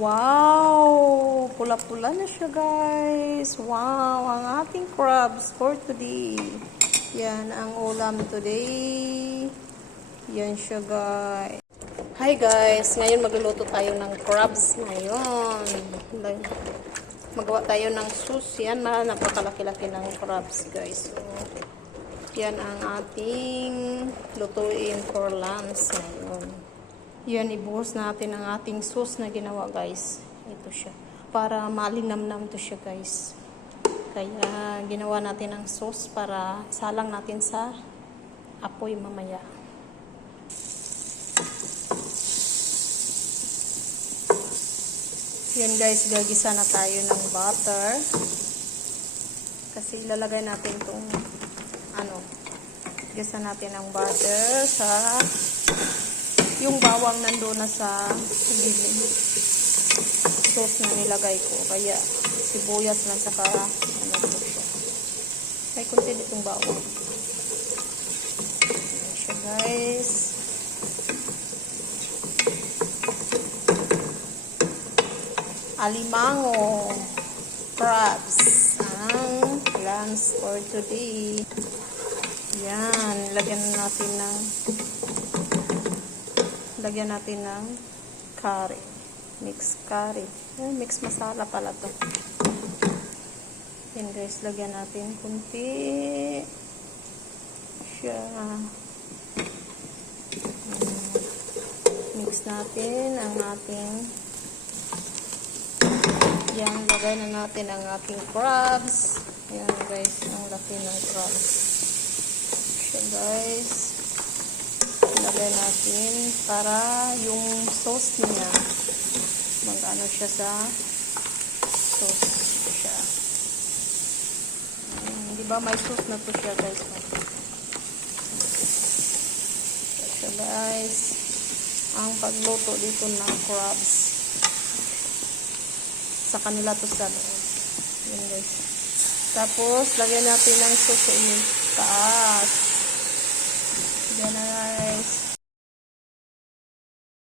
Wow! Pula-pula na siya, guys. Wow! Ang ating crabs for today. Yan ang ulam today. Yan siya, guys. Hi, guys. Ngayon magluluto tayo ng crabs ngayon. Magawa tayo ng sauce. Yan, napakalaki-laki ng crabs, guys. So, yan ang ating lutuin for lunch ngayon. Yan, ibuhos natin ang ating sauce na ginawa, guys. Ito siya. Para malinamnam to siya, guys. Kaya, ginawa natin ang sauce para salang natin sa apoy mamaya. Yan, guys. Gagisa na tayo ng butter. Kasi ilalagay natin itong gisa natin ang butter sa yung bawang nandoon na sa sauce na nilagay ko. Kaya sibuyas lang saka po siya. May kunti ditong bawang. Ayan siya, guys. Alimango crabs ang lunch for today. Yan, lagyan natin ng curry. Mix curry. Mix masala pala to. Yan, guys, lagyan natin kunti siya. Mix natin ang ating yan, lagay na natin ang ating crabs. Yan, guys, ang laki ng crabs. Siya, guys. Ilagay natin para yung sauce niya mag-ano siya sa sauce siya. Di ba may sauce na to siya, guys? Siya, guys. Ang pagluto dito ng crabs. Sa kanila to sa loob. Yan, guys. Tapos, lagyan natin ng sauce sa taas. Yan, guys.